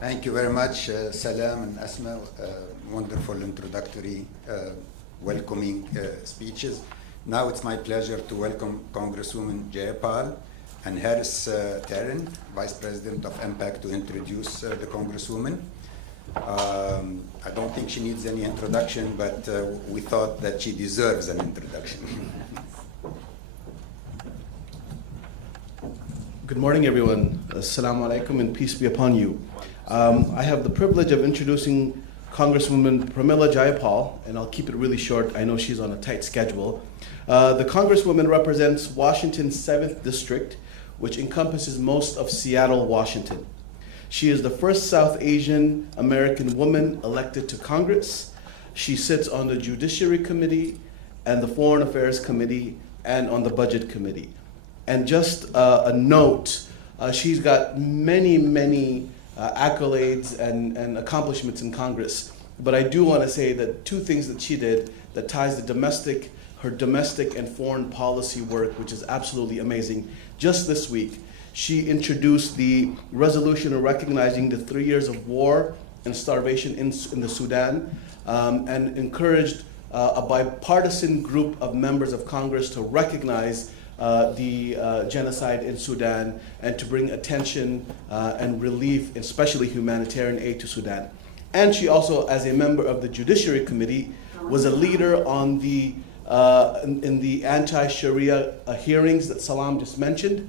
Thank you very much, Salam and Asma. Wonderful introductory, welcoming speeches. Now it's my pleasure to welcome Congresswoman Jayapal and Harris Taryn, Vice President of MPAC, to introduce the Congresswoman. I don't think she needs any introduction, but we thought that she deserves an introduction. Good morning, everyone. Assalamu alaikum and peace be upon you. I have the privilege of introducing Congresswoman Pramila Jayapal, and I'll keep it really short. I know she's on a tight schedule. The Congresswoman represents Washington's 7th District, which encompasses most of Seattle, Washington. She is the first South Asian American woman elected to Congress. She sits on the Judiciary Committee and the Foreign Affairs Committee and on the Budget Committee. And just a note, she's got many accolades and accomplishments in Congress. But I do want to say that two things that she did that ties her domestic and foreign policy work, which is absolutely amazing. Just this week, she introduced the resolution recognizing the 3 years of war and starvation in the Sudan, and encouraged a bipartisan group of members of Congress to recognize the genocide in Sudan and to bring attention and relief, especially humanitarian aid to Sudan. And she also, as a member of the Judiciary Committee, was a leader on the in the anti-Sharia hearings that Salam just mentioned,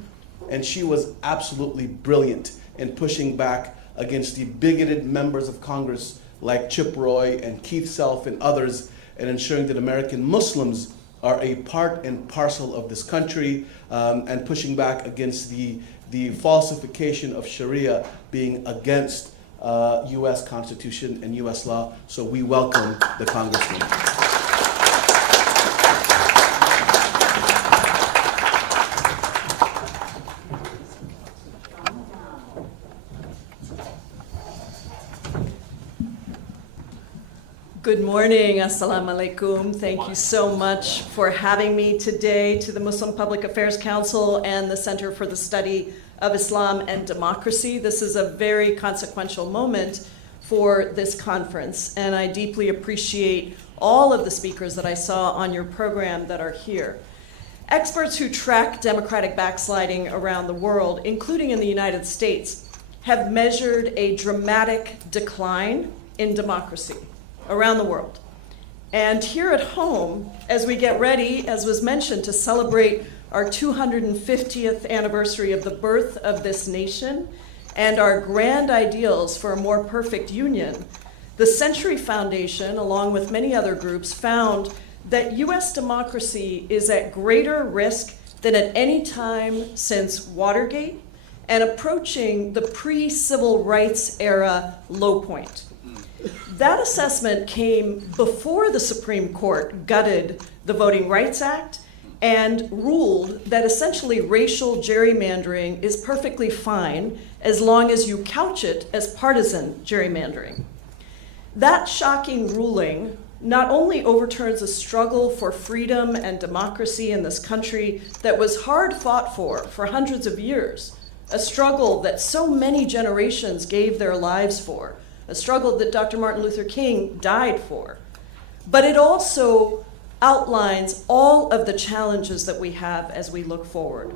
and she was absolutely brilliant in pushing back against the bigoted members of Congress like Chip Roy and Keith Self and others, and ensuring that American Muslims are a part and parcel of this country, and pushing back against the falsification of Sharia being against U.S. Constitution and U.S. law. So we welcome the Congresswoman. Good morning, assalamu alaikum. Thank you so much for having me today to the Muslim Public Affairs Council and the Center for the Study of Islam and Democracy. This is a very consequential moment for this conference, and I deeply appreciate all of the speakers that I saw on your program that are here. Experts who track democratic backsliding around the world, including in the United States, have measured a dramatic decline in democracy around the world. And here at home, as we get ready, as was mentioned, to celebrate our 250th anniversary of the birth of this nation and our grand ideals for a more perfect union, the Century Foundation, along with many other groups, found that US democracy is at greater risk than at any time since Watergate and approaching the pre-civil rights era low point. That assessment came before the Supreme Court gutted the Voting Rights Act and ruled that essentially racial gerrymandering is perfectly fine as long as you couch it as partisan gerrymandering. That shocking ruling not only overturns a struggle for freedom and democracy in this country that was hard fought for hundreds of years, a struggle that so many generations gave their lives for, a struggle that Dr. Martin Luther King died for. But it also outlines all of the challenges that we have as we look forward.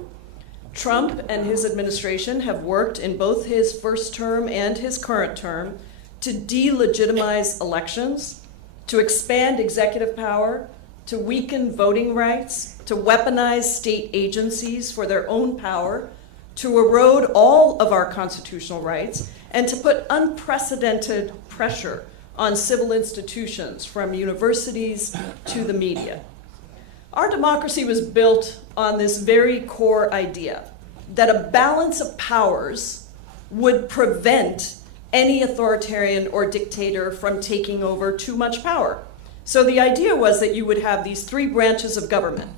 Trump and his administration have worked in both his first term and his current term to delegitimize elections, to expand executive power, to weaken voting rights, to weaponize state agencies for their own power, to erode all of our constitutional rights, and to put unprecedented pressure on civil institutions, from universities to the media. Our democracy was built on this very core idea that a balance of powers would prevent any authoritarian or dictator from taking over too much power. So the idea was that you would have these three branches of government.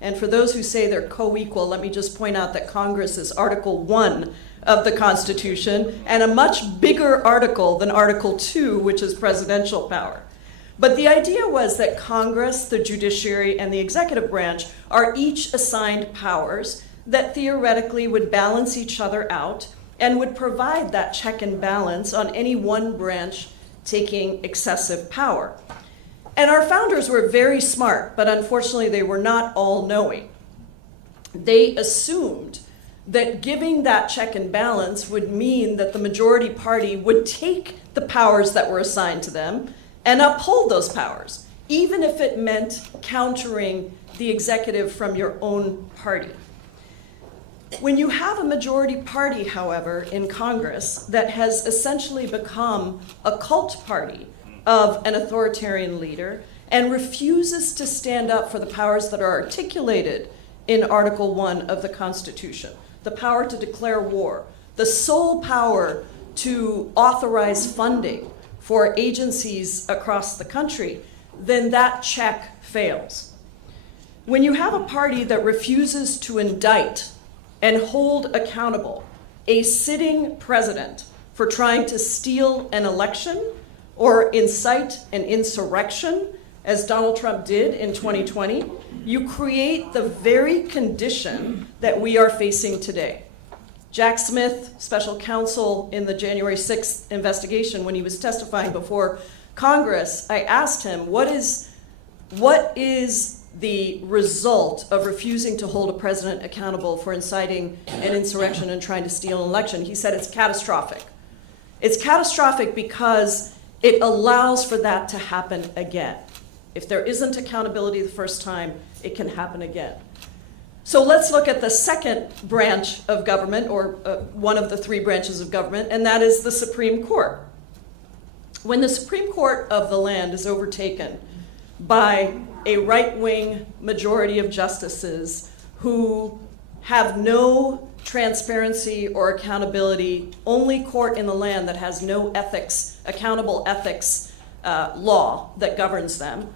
And for those who say they're co-equal, let me just point out that Congress is Article 1 of the Constitution, and a much bigger article than Article 2, which is presidential power. But the idea was that Congress, the judiciary, and the executive branch are each assigned powers that theoretically would balance each other out and would provide that check and balance on any one branch taking excessive power. And our founders were very smart, but unfortunately they were not all-knowing. They assumed that giving that check and balance would mean that the majority party would take the powers that were assigned to them and uphold those powers, even if it meant countering the executive from your own party. When you have a majority party, however, in Congress that has essentially become a cult party of an authoritarian leader and refuses to stand up for the powers that are articulated in Article 1 of the Constitution, the power to declare war, the sole power to authorize funding for agencies across the country, then that check fails. When you have a party that refuses to indict and hold accountable a sitting president for trying to steal an election or incite an insurrection, as Donald Trump did in 2020, you create the very condition that we are facing today. Jack Smith, special counsel in the January 6th investigation, when he was testifying before Congress, I asked him, what is the result of refusing to hold a president accountable for inciting an insurrection and trying to steal an election? He said it's catastrophic. It's catastrophic because it allows for that to happen again. If there isn't accountability the first time, it can happen again. So let's look at the second branch of government, or one of the three branches of government, and that is the Supreme Court. When the Supreme Court of the land is overtaken by a right-wing majority of justices who have no transparency or accountability, only court in the land that has no ethics, accountable ethics law that governs them,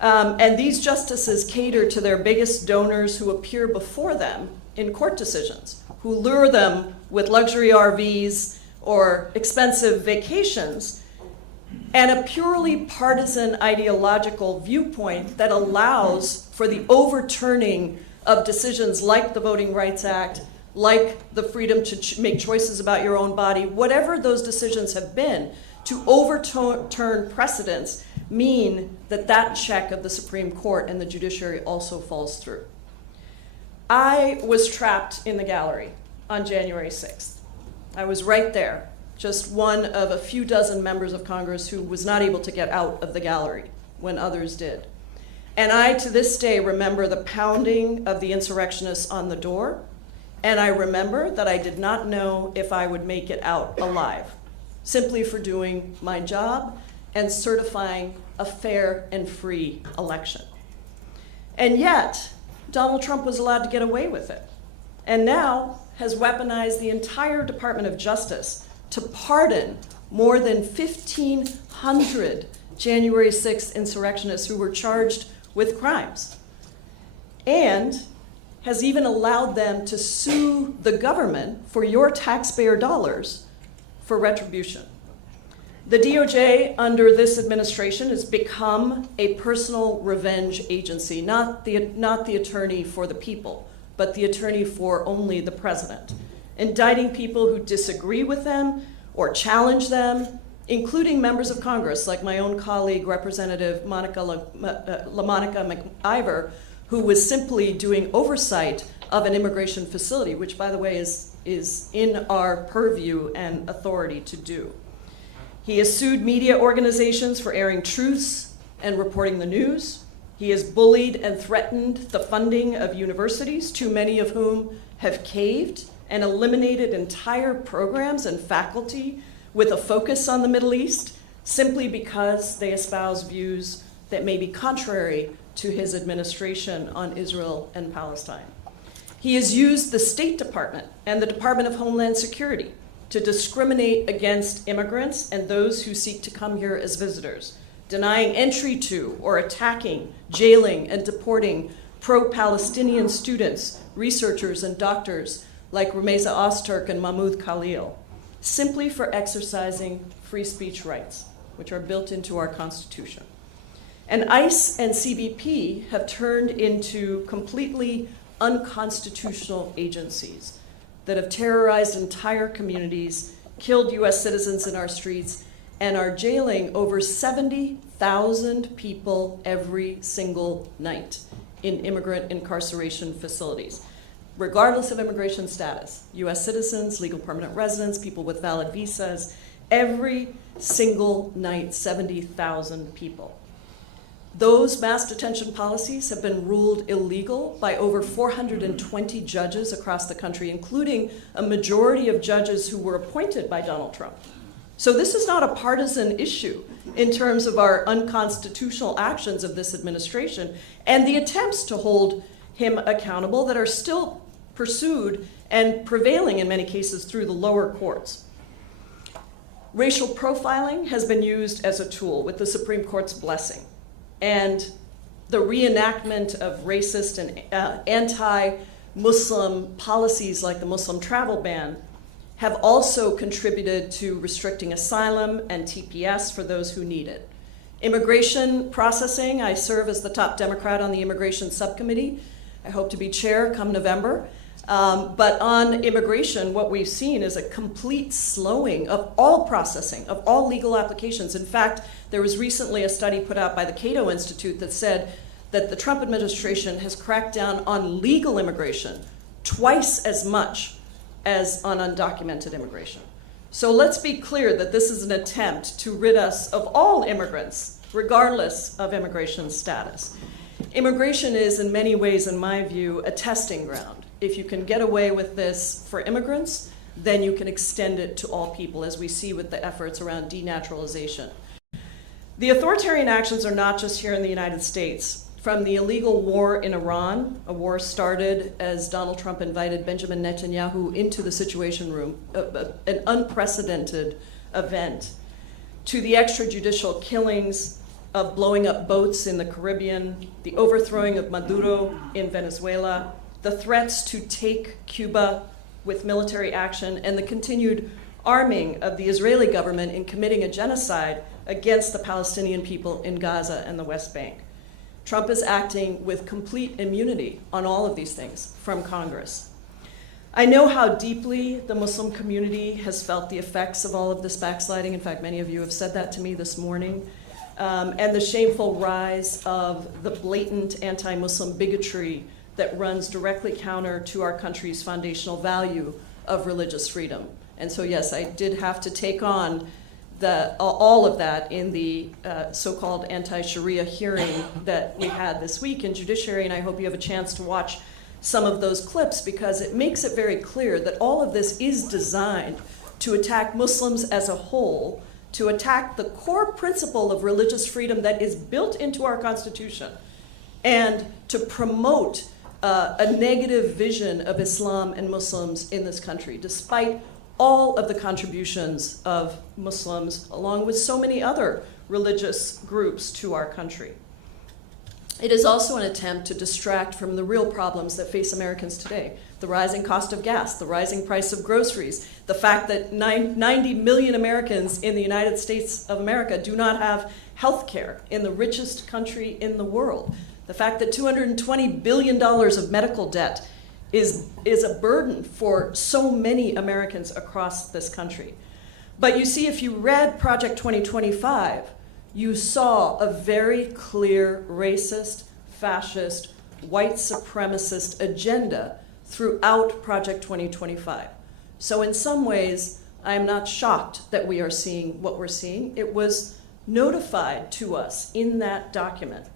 and these justices cater to their biggest donors who appear before them in court decisions, who lure them with luxury RVs or expensive vacations, and a purely partisan ideological viewpoint that allows for the overturning of decisions like the Voting Rights Act, like the freedom to make choices about your own body, whatever those decisions have been, to overturn precedents mean that that check of the Supreme Court and the judiciary also falls through. I was trapped in the gallery on January 6th. I was right there, just one of a few dozen members of Congress who was not able to get out of the gallery when others did. And I, to this day, remember the pounding of the insurrectionists on the door, and I remember that I did not know if I would make it out alive, simply for doing my job and certifying a fair and free election. And yet, Donald Trump was allowed to get away with it, and now has weaponized the entire Department of Justice to pardon more than 1,500 January 6th insurrectionists who were charged with crimes, and has even allowed them to sue the government for your taxpayer dollars for retribution. The DOJ under this administration has become a personal revenge agency, not the attorney for the people, but the attorney for only the president, indicting people who disagree with them or challenge them, including members of Congress, like my own colleague, Representative LaMonica McIver, who was simply doing oversight of an immigration facility, which, by the way, is in our purview and authority to do. He has sued media organizations for airing truths and reporting the news. He has bullied and threatened the funding of universities, too many of whom have caved, and eliminated entire programs and faculty with a focus on the Middle East, simply because they espouse views that may be contrary to his administration on Israel and Palestine. He has used the State Department and the Department of Homeland Security to discriminate against immigrants and those who seek to come here as visitors, denying entry to or attacking, jailing, and deporting pro-Palestinian students, researchers, and doctors like Rumeysa Ozturk and Mahmoud Khalil, simply for exercising free speech rights, which are built into our Constitution. And ICE and CBP have turned into completely unconstitutional agencies that have terrorized entire communities, killed U.S. citizens in our streets, and are jailing over 70,000 people every single night in immigrant incarceration facilities, regardless of immigration status. U.S. citizens, legal permanent residents, people with valid visas, every single night, 70,000 people. Those mass detention policies have been ruled illegal by over 420 judges across the country, including a majority of judges who were appointed by Donald Trump. So this is not a partisan issue in terms of our unconstitutional actions of this administration and the attempts to hold him accountable that are still pursued and prevailing in many cases through the lower courts. Racial profiling has been used as a tool with the Supreme Court's blessing, and the reenactment of racist and anti-Muslim policies like the Muslim travel ban have also contributed to restricting asylum and TPS for those who need it. Immigration processing, I serve as the top Democrat on the Immigration Subcommittee. I hope to be chair come November. But on immigration, what we've seen is a complete slowing of all processing, of all legal applications. In fact, there was recently a study put out by the Cato Institute that said that the Trump administration has cracked down on legal immigration twice as much as on undocumented immigration. So let's be clear that this is an attempt to rid us of all immigrants, regardless of immigration status. Immigration is, in many ways, in my view, a testing ground. If you can get away with this for immigrants, then you can extend it to all people, as we see with the efforts around denaturalization. The authoritarian actions are not just here in the United States. From the illegal war in Iran, a war started as Donald Trump invited Benjamin Netanyahu into the Situation Room, an unprecedented event, to the extrajudicial killings of blowing up boats in the Caribbean, the overthrowing of Maduro in Venezuela, the threats to take Cuba with military action, and the continued arming of the Israeli government in committing a genocide against the Palestinian people in Gaza and the West Bank. Trump is acting with complete immunity on all of these things from Congress. I know how deeply the Muslim community has felt the effects of all of this backsliding. In fact, many of you have said that to me this morning. And the shameful rise of the blatant anti-Muslim bigotry that runs directly counter to our country's foundational value of religious freedom. And so, yes, I did have to take on all of that in the so-called anti-Sharia hearing that we had this week in Judiciary, and I hope you have a chance to watch some of those clips, because it makes it very clear that all of this is designed to attack Muslims as a whole, to attack the core principle of religious freedom that is built into our Constitution, and to promote a negative vision of Islam and Muslims in this country, despite all of the contributions of Muslims, along with so many other religious groups to our country. It is also an attempt to distract from the real problems that face Americans today: the rising cost of gas, the rising price of groceries, the fact that 90 million Americans in the United States of America do not have health care in the richest country in the world, the fact that $220 billion of medical debt is a burden for so many Americans across this country. But you see, if you read Project 2025, you saw a very clear racist, fascist, white supremacist agenda throughout Project 2025. So in some ways, I am not shocked that we are seeing what we're seeing. It was notified to us in that document.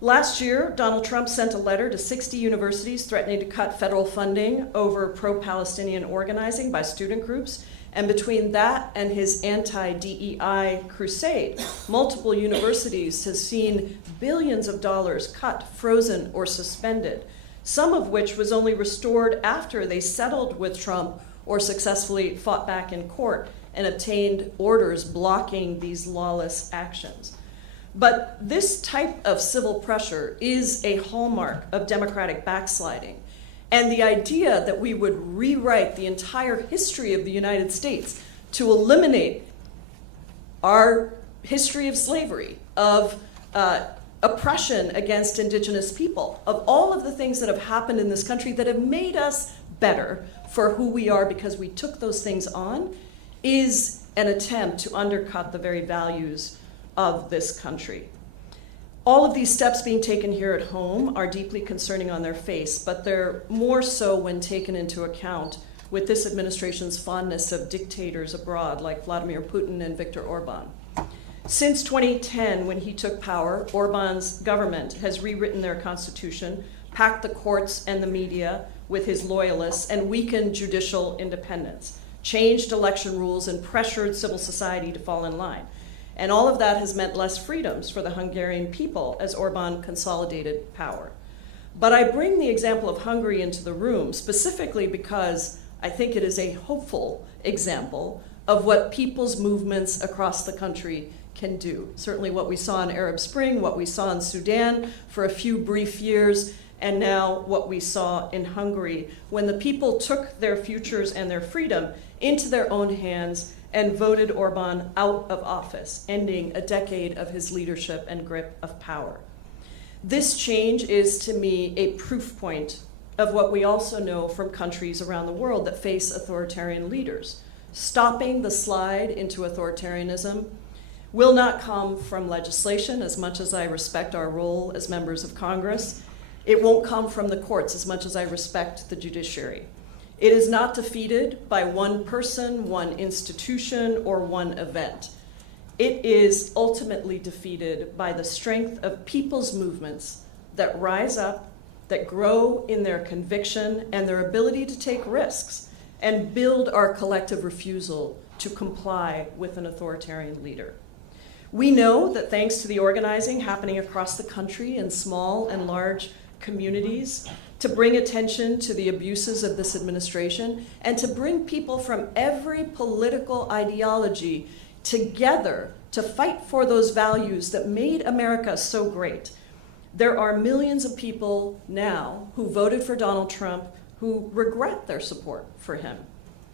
Last year, Donald Trump sent a letter to 60 universities threatening to cut federal funding over pro-Palestinian organizing by student groups. And between that and his anti-DEI crusade, multiple universities have seen billions of dollars cut, frozen, or suspended, some of which was only restored after they settled with Trump or successfully fought back in court and obtained orders blocking these lawless actions. But this type of civil pressure is a hallmark of democratic backsliding. And the idea that we would rewrite the entire history of the United States to eliminate our history of slavery, of oppression against indigenous people, of all of the things that have happened in this country that have made us better for who we are because we took those things on, is an attempt to undercut the very values of this country. All of these steps being taken here at home are deeply concerning on their face, but they're more so when taken into account with this administration's fondness of dictators abroad like Vladimir Putin and Viktor Orban. Since 2010, when he took power, Orban's government has rewritten their constitution, packed the courts and the media with his loyalists, and weakened judicial independence, changed election rules, and pressured civil society to fall in line. And all of that has meant less freedoms for the Hungarian people as Orban consolidated power. But I bring the example of Hungary into the room specifically because I think it is a hopeful example of what people's movements across the country can do. Certainly what we saw in Arab Spring, what we saw in Sudan for a few brief years, and now what we saw in Hungary, when the people took their futures and their freedom into their own hands and voted Orban out of office, ending a decade of his leadership and grip of power. This change is, to me, a proof point of what we also know from countries around the world that face authoritarian leaders. Stopping the slide into authoritarianism will not come from legislation, as much as I respect our role as members of Congress. It won't come from the courts, as much as I respect the judiciary. It is not defeated by one person, one institution, or one event. It is ultimately defeated by the strength of people's movements that rise up, that grow in their conviction and their ability to take risks and build our collective refusal to comply with an authoritarian leader. We know that thanks to the organizing happening across the country in small and large communities, to bring attention to the abuses of this administration and to bring people from every political ideology together to fight for those values that made America so great. There are millions of people now who voted for Donald Trump who regret their support for him.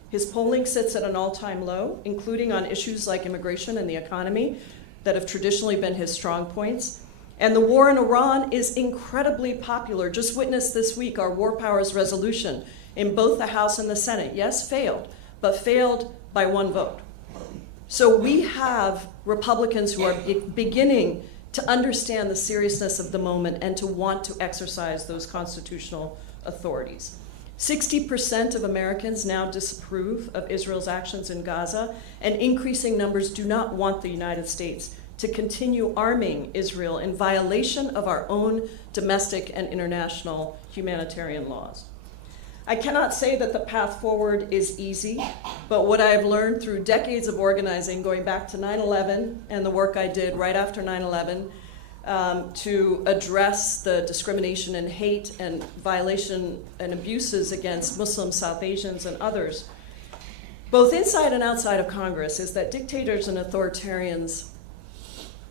His polling sits at an all-time low, including on issues like immigration and the economy that have traditionally been his strong points. And the war in Iran is incredibly popular. Just witnessed this week our War Powers resolution in both the House and the Senate. Yes, failed, but failed by one vote. So we have Republicans who are beginning to understand the seriousness of the moment and to want to exercise those constitutional authorities. 60% of Americans now disapprove of Israel's actions in Gaza, and increasing numbers do not want the United States to continue arming Israel in violation of our own domestic and international humanitarian laws. I cannot say that the path forward is easy, but what I have learned through decades of organizing, going back to 9/11 and the work I did right after 9/11 to address the discrimination and hate and violation and abuses against Muslims, South Asians, and others, both inside and outside of Congress, is that dictators and authoritarians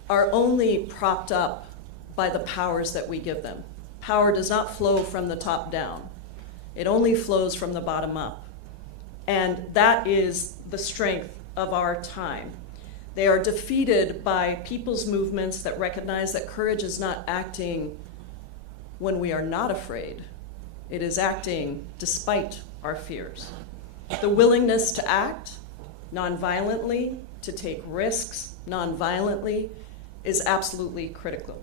are only propped up by the powers that we give them. Power does not flow from the top down. It only flows from the bottom up. And that is the strength of our time. They are defeated by people's movements that recognize that courage is not acting when we are not afraid. It is acting despite our fears. The willingness to act nonviolently, to take risks nonviolently, is absolutely critical.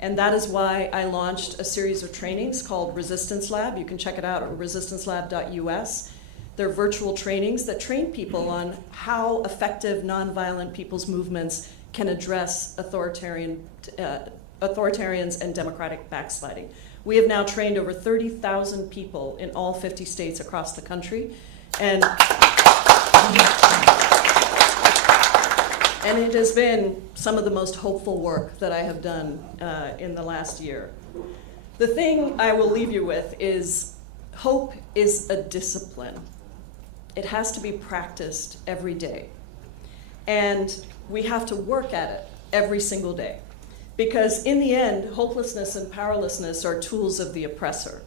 And that is why I launched a series of trainings called Resistance Lab. You can check it out at resistancelab.us. They're virtual trainings that train people on how effective nonviolent people's movements can address authoritarians and democratic backsliding. We have now trained over 30,000 people in all 50 states across the country. And it has been some of the most hopeful work that I have done in the last year. The thing I will leave you with is hope is a discipline. It has to be practiced every day. And we have to work at it every single day. Because in the end, hopelessness and powerlessness are tools of the oppressor.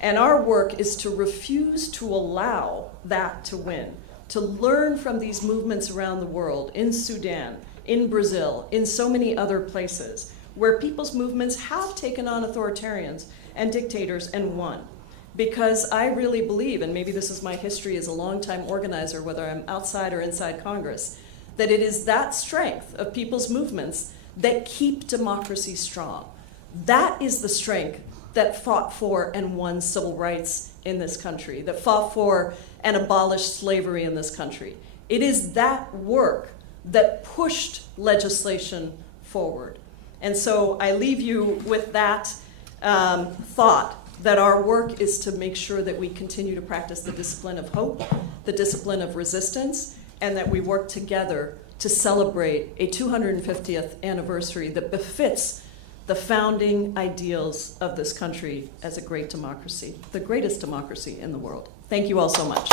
And our work is to refuse to allow that to win, to learn from these movements around the world, in Sudan, in Brazil, in so many other places, where people's movements have taken on authoritarians and dictators and won. Because I really believe, and maybe this is my history as a longtime organizer, whether I'm outside or inside Congress, that it is that strength of people's movements that keep democracy strong. That is the strength that fought for and won civil rights in this country, that fought for and abolished slavery in this country. It is that work that pushed legislation forward. And so I leave you with that thought, that our work is to make sure that we continue to practice the discipline of hope, the discipline of resistance, and that we work together to celebrate a 250th anniversary that befits the founding ideals of this country as a great democracy, the greatest democracy in the world. Thank you all so much.